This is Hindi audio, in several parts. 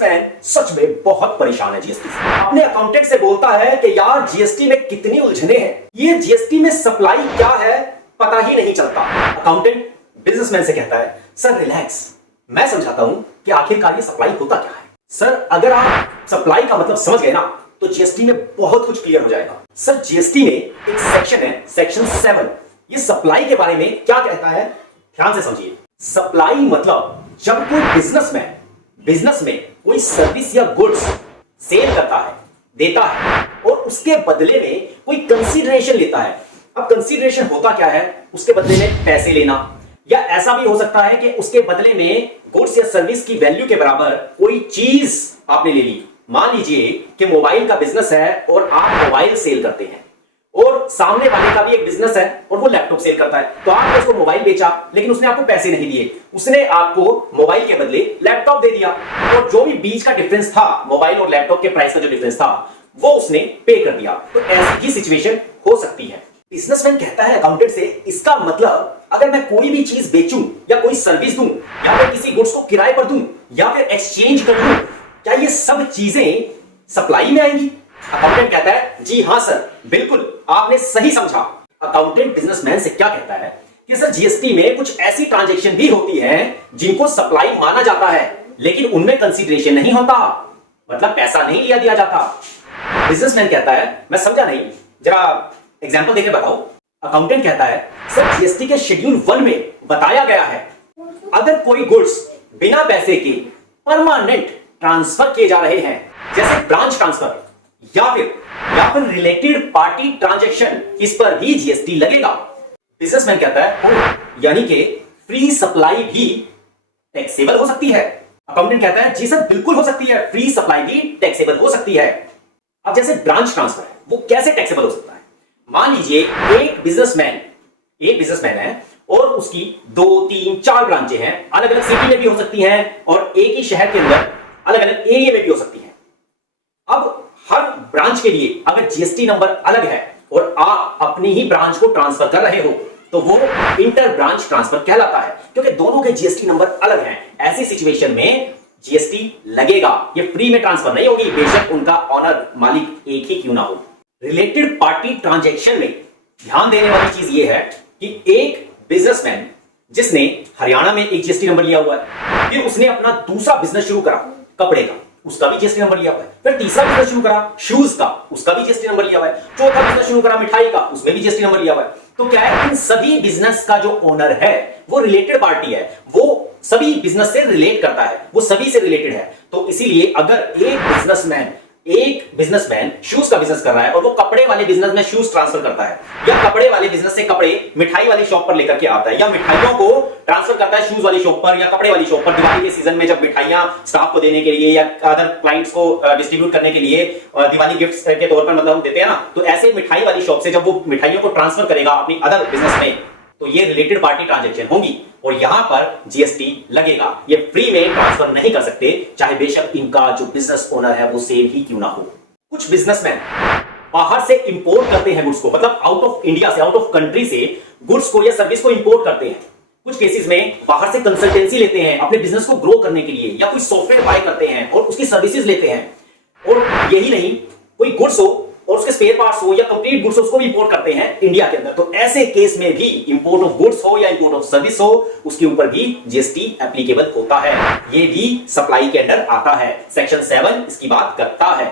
बिजनेसमैन सच में बहुत परेशान है जीएसटी से। अपने अकाउंटेंट से बोलता है कि यार जीएसटी में कितनी उलझने हैं, ये जीएसटी में सप्लाई क्या है पता ही नहीं चलता। अकाउंटेंट बिजनेसमैन से कहता है सर रिलैक्स, मैं समझाता हूं कि आखिरकार ये सप्लाई होता क्या है। सर अगर आप सप्लाई का मतलब समझ गए ना तो जीएसटी में बहुत कुछ क्लियर हो जाएगा। सर जीएसटी में एक सेक्शन है, सेक्शन 7, ये सप्लाई के बारे में क्या कहता है, ध्यान से समझिए। सप्लाई मतलब जब कोई बिजनेस में कोई सर्विस या गुड्स सेल करता है, देता है और उसके बदले में कोई कंसीडरेशन लेता है। अब कंसीडरेशन होता क्या है, उसके बदले में पैसे लेना, या ऐसा भी हो सकता है कि उसके बदले में गुड्स या सर्विस की वैल्यू के बराबर कोई चीज आपने ले ली। मान लीजिए कि मोबाइल का बिजनेस है और आप मोबाइल सेल करते हैं और सामने वाले का भी एक बिजनेस है और वो लैपटॉप सेल करता है, तो आपने उसको मोबाइल बेचा लेकिन उसने आपको पैसे नहीं दिए, उसने आपको मोबाइल के बदले लैपटॉप दे दिया और जो भी बीच का डिफरेंस था, मोबाइल और लैपटॉप के प्राइस का जो डिफरेंस था वो उसने पे कर दिया। तो ऐसी ही सिचुएशन हो सकती है। बिजनेसमैन कहता है अकाउंटेंट से, इसका मतलब अगर मैं कोई भी चीज बेचूं या कोई सर्विस दूं या फिर किसी गुड्स को किराए पर दूं या फिर एक्सचेंज कर दूं, क्या ये सब चीजें सप्लाई में आएंगी? अकाउंटेंट कहता है जी हां सर, बिल्कुल आपने सही समझा। अकाउंटेंट बिजनेसमैन से क्या कहता है कि सर जीएसटी में कुछ ऐसी ट्रांजैक्शन भी होती है जिनको सप्लाई माना जाता है लेकिन उनमें कंसीडरेशन नहीं होता, मतलब पैसा नहीं लिया दिया जाता। बिजनेसमैन कहता है मैं समझा नहीं, जरा एग्जांपल देके बताओ। अकाउंटेंट कहता है सर जीएसटी के शेड्यूल 1 में बताया गया है अगर कोई गुड्स बिना पैसे के परमानेंट ट्रांसफर किए जा रहे हैं, जैसे ब्रांच ट्रांसफर या फिर रिलेटेड पार्टी ट्रांजैक्शन, इस पर भी जीएसटी लगेगा। बिजनेसमैन कहता है यानी कि फ्री सप्लाई भी टैक्सेबल हो सकती है। अकाउंटेंट कहता है जी सर बिल्कुल हो सकती है, फ्री सप्लाई भी टैक्सेबल हो सकती है। अब जैसे ब्रांच ट्रांसफर है वो कैसे टैक्सेबल हो सकता है? मान लीजिए एक बिजनेसमैन है और उसकी 2, 3, 4 ब्रांचें हैं, अलग अलग सिटी में भी हो सकती हैं और एक ही शहर के अंदर अलग अलग एरिया में भी हो सकती हैं। अब हर ब्रांच के लिए अगर जीएसटी नंबर अलग है और आप अपनी ही ब्रांच को ट्रांसफर कर रहे हो तो वो इंटर ब्रांच ट्रांसफर कहलाता है, क्योंकि दोनों के जीएसटी नंबर अलग हैं। ऐसी सिचुएशन में जीएसटी लगेगा। ये फ्री में ट्रांसफर नहीं होगी, बेशक उनका ऑनर मालिक एक ही क्यों ना हो। रिलेटेड पार्टी ट्रांजैक्शन में ध्यान देने वाली चीज ये है कि एक बिजनेसमैन जिसने हरियाणा में एक जीएसटी नंबर लिया हुआ है, फिर उसने अपना दूसरा बिजनेस शुरू करा कपड़े का, उसका भी जीएसटी नंबर लिया हुआ है, फिर तीसरा बिजनेस शुरू करा शूज का, उसका भी जीएसटी नंबर लिया हुआ है, चौथा बिजनेस शुरू करा मिठाई का, उसमें भी जीएसटी नंबर लिया हुआ है। तो क्या है, इन सभी बिजनेस का जो ओनर है वो रिलेटेड पार्टी है, वो सभी बिजनेस से रिलेट करता है, वो सभी से रिलेटेड है। तो इसीलिए अगर एक बिजनेसमैन शूज का बिजनेस कर रहा है और वो कपड़े वाले बिजनेस में शूज ट्रांसफर करता है, या कपड़े वाले बिजनेस से कपड़े मिठाई वाली शॉप पर लेकर के आता है, या मिठाइयों को ट्रांसफर करता है शूज वाली शॉप पर या कपड़े वाली शॉप पर, दिवाली के सीजन में जब मिठाइयां स्टाफ को देने के लिए या अदर क्लाइंट्स को डिस्ट्रीब्यूट करने के लिए दिवाली गिफ्ट्स के तौर पर मतलब हम देते हैं ना, तो ऐसे मिठाई वाली शॉप से जब वो मिठाइयों को ट्रांसफर करेगा अपनी अदर बिजनेस में, तो ये रिलेटेड पार्टी ट्रांजैक्शन होगी और यहां पर जीएसटी लगेगा। ये फ्री में ट्रांसफर नहीं कर सकते, चाहे बेशक इनका जो बिजनेस ओनर है वो सेम ही क्यों ना हो। कुछ बिजनेसमैन बाहर से इंपोर्ट करते हैं गुड्स को, मतलब आउट ऑफ इंडिया से, आउट ऑफ कंट्री से गुड्स को या सर्विस को इंपोर्ट करते हैं। कुछ केसेस में बाहर से कंसल्टेंसी लेते हैं अपने बिजनेस को ग्रो करने के लिए, या कोई सॉफ्टवेयर बाय करते हैं और उसकी सर्विसेज लेते हैं। और यही नहीं, कोई गुड्स हो और उसके स्पेयर पार्ट्स हो या कंप्लीट गुड्स उसको भी इंपोर्ट करते हैं इंडिया के अंदर। तो ऐसे केस में भी इंपोर्ट ऑफ गुड्स हो या इंपोर्ट ऑफ सर्विस हो, उसके ऊपर भी जीएसटी एप्लीकेबल होता है। ये भी सप्लाई के अंडर आता है। सेक्शन 7 इसकी बात करता है।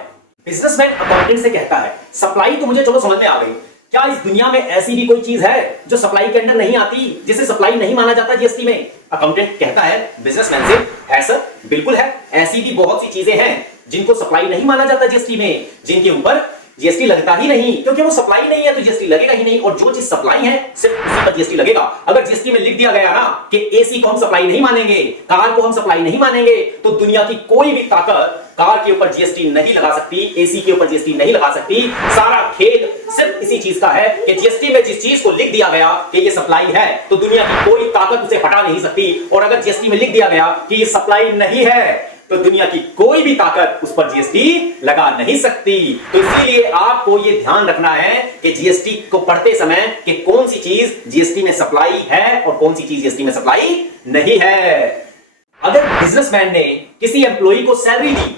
बिजनेसमैन अकाउंटेंट से कहता है सप्लाई तो मुझे चलो समझ में आ गई, क्या इस दुनिया में ऐसी भी कोई चीज है जो सप्लाई के अंडर नहीं आती, जिसे सप्लाई नहीं माना जाता जीएसटी में? अकाउंटेंट कहता है बिजनेसमैन से, है सर बिल्कुल है, ऐसी भी बहुत सी चीजें हैं जिनको सप्लाई नहीं माना जाता जीएसटी में, जिनके ऊपर जीएसटी लगता ही नहीं, क्योंकि वो सप्लाई नहीं है तो जीएसटी लगेगा ही नहीं। और जो चीज सप्लाई है सिर्फ उसी पर जीएसटी लगेगा। अगर जीएसटी में लिख दिया गया ना कि एसी को हम सप्लाई नहीं मानेंगे, कार को हम सप्लाई नहीं मानेंगे, तो दुनिया की कोई भी ताकत कार के ऊपर जीएसटी नहीं लगा सकती, एसी के ऊपर जीएसटी नहीं लगा सकती। सारा खेल सिर्फ इसी चीज का है कि जीएसटी में जिस चीज को लिख दिया गया कि ये सप्लाई है, तो दुनिया की कोई ताकत उसे हटा नहीं सकती। और अगर जीएसटी में लिख दिया गया कि ये सप्लाई नहीं है, तो दुनिया की कोई भी ताकत उस पर जीएसटी लगा नहीं सकती। तो इसीलिए आपको यह ध्यान रखना है कि जीएसटी को पढ़ते समय कि कौन सी चीज जीएसटी में सप्लाई है और कौन सी चीज जीएसटी में सप्लाई नहीं है। अगर बिजनेसमैन ने किसी एम्प्लॉई को सैलरी दी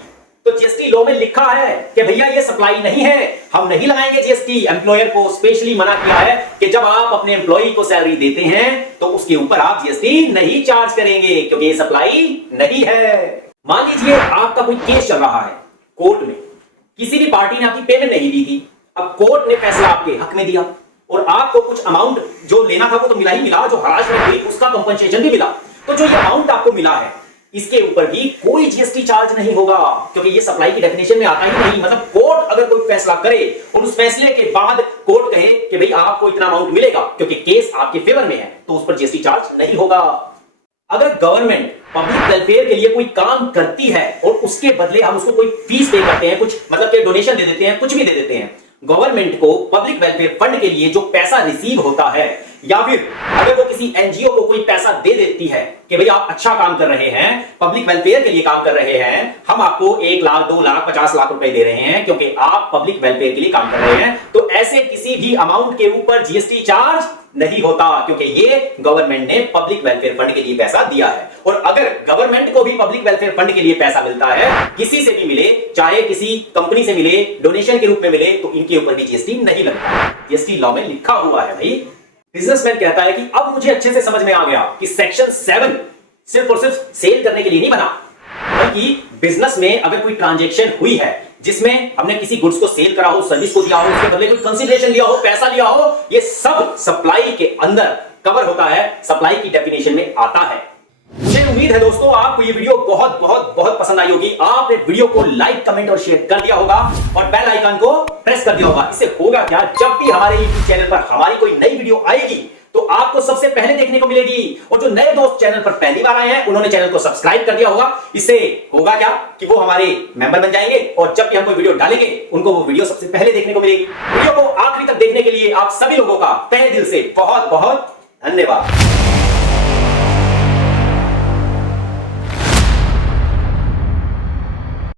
तो जीएसटी लॉ में लिखा है कि भैया ये सप्लाई नहीं है, हम नहीं लगाएंगे जीएसटी। एम्प्लॉयर को स्पेशली मना किया है कि जब आप अपने एम्प्लॉई को सैलरी देते हैं तो उसके ऊपर आप जीएसटी नहीं चार्ज करेंगे क्योंकि ये सप्लाई नहीं है। मान लीजिए आपका कोई केस चल रहा है कोर्ट में, किसी भी पार्टी ने आपकी पेमेंट नहीं दी थी, अब कोर्ट ने फैसला आपके हक में दिया और आपको कुछ अमाउंट जो लेना था वो तो मिला ही मिला, जो हरासमेंट हुई उसका कंपनसेशन भी मिला, तो जो ये अमाउंट आपको मिला है इसके ऊपर भी कोई जीएसटी चार्ज नहीं होगा क्योंकि ये सप्लाई की डेफिनेशन में आता ही नहीं। मतलब कोर्ट अगर कोई फैसला करे और उस फैसले के बाद कोर्ट कहे कि भाई आपको इतना अमाउंट मिलेगा क्योंकि केस आपके फेवर में है, तो उस पर जीएसटी चार्ज नहीं होगा। अगर गवर्नमेंट पब्लिक वेलफेयर के लिए कोई काम करती है और उसके बदले हम उसको कोई फीस पे करते हैं, कुछ मतलब के डोनेशन दे देते हैं, कुछ भी दे देते हैं, गवर्नमेंट को पब्लिक वेलफेयर फंड के लिए जो पैसा रिसीव होता है या फिर अगर वो किसी एनजीओ को कोई पैसा दे देती है कि भाई आप अच्छा काम कर रहे हैं, पब्लिक वेलफेयर के लिए काम कर रहे हैं, हम आपको 1 लाख 2 लाख 50 लाख रुपए दे रहे हैं क्योंकि आप पब्लिक वेलफेयर के लिए काम कर रहे हैं, तो ऐसे किसी भी अमाउंट के ऊपर जीएसटी चार्ज नहीं होता क्योंकि ये गवर्नमेंट ने पब्लिक वेलफेयर फंड के लिए पैसा दिया है। और अगर गवर्नमेंट को भी पब्लिक वेलफेयर फंड के लिए पैसा मिलता है, किसी से भी मिले, चाहे किसी कंपनी से मिले, डोनेशन के रूप में मिले, तो इनके ऊपर भी जीएसटी नहीं लगता। जीएसटी लॉ में लिखा हुआ है भाई। बिजनेसमैन कहता है कि अब मुझे अच्छे से समझ में आ गया कि सेक्शन 7 सिर्फ और सिर्फ सेल करने के लिए नहीं बना, बल्कि बिजनेस में अगर कोई ट्रांजैक्शन हुई है जिसमें हमने किसी गुड्स को सेल करा हो, सर्विस को दिया हो, उसके बदले कोई कंसीडरेशन लिया हो, पैसा लिया हो, ये सब सप्लाई के अंदर कवर होता है, सप्लाई की डेफिनेशन में आता है। मुझे उम्मीद है दोस्तों आपको ये वीडियो बहुत बहुत बहुत पसंद आई होगी। आपने वीडियो को लाइक, कमेंट और शेयर कर दिया होगा और बेल आइकन को प्रेस कर दिया होगा। इससे होगा क्या, जब भी हमारे YouTube चैनल पर हमारी कोई नई वीडियो आएगी तो आपको सबसे पहले देखने को मिलेगी। और जो नए दोस्त चैनल पर पहली बार आए हैं उन्होंने चैनल को सब्सक्राइब कर दिया होगा। इससे होगा क्या कि वो हमारे मेंबर बन जाएंगे और जब भी हम कोई वीडियो डालेंगे उनको वो वीडियो सबसे पहले देखने को मिलेगी। वीडियो को आखिरी तक देखने के लिए आप सभी लोगों का तहे दिल से बहुत बहुत धन्यवाद।